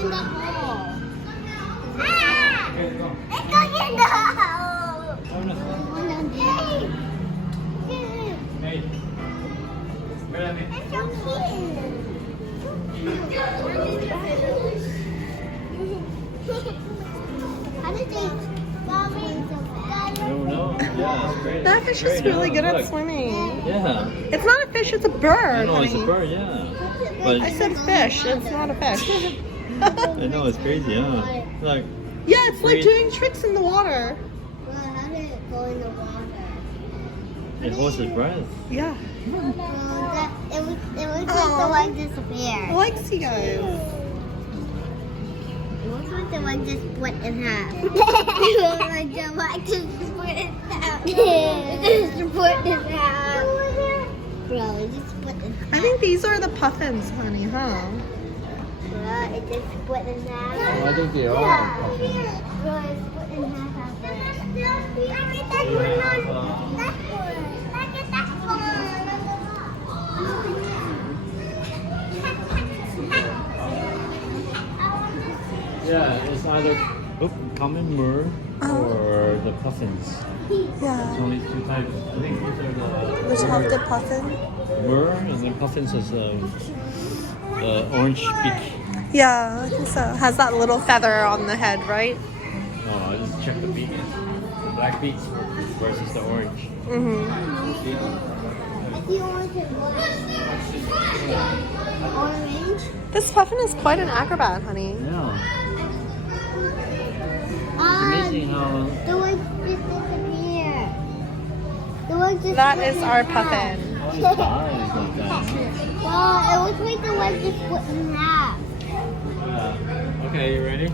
in the hole. Okay, go. It's going in the hole. Hey. Where am I? It's so cute. How did they? Mommy, I don't know. Yeah, it's great. That fish is really good at swimming. Yeah. It's not a fish, it's a bird. No, it's a honey. bird, yeah. But I said fish, it's not a fish. I know it's crazy, yeah. Like, Yeah, it's like doing tricks in the water. Well, how did it go in the water? it holds its breath. Yeah. It looks like the leg disappeared. I like sea guys. It looks like the leg just split in half. It looks like the leg just split in half. It just split in half. Bro, it just split in half. I think these are the puffins, honey, huh? Bro, it just split in half. I think they are. Bro, it split in half after. Look at that one. That one. Look at that Yeah, it's either common murre or the puffins. There's Yeah. only two types. I think these are the The tufted puffin. murre, and then puffins is orange beak. Yeah, I think so. Has that little feather on the head, right? Oh, I just checked the beak. The black beaks versus the orange. Mm-hmm. orange. This puffin is quite an acrobat, honey. Yeah. It's amazing how. The one just disappeared. The one just That split is in our half. puffin. How his eyes like that. Well, it looks like the leg just split in half. Yeah. Okay, you ready?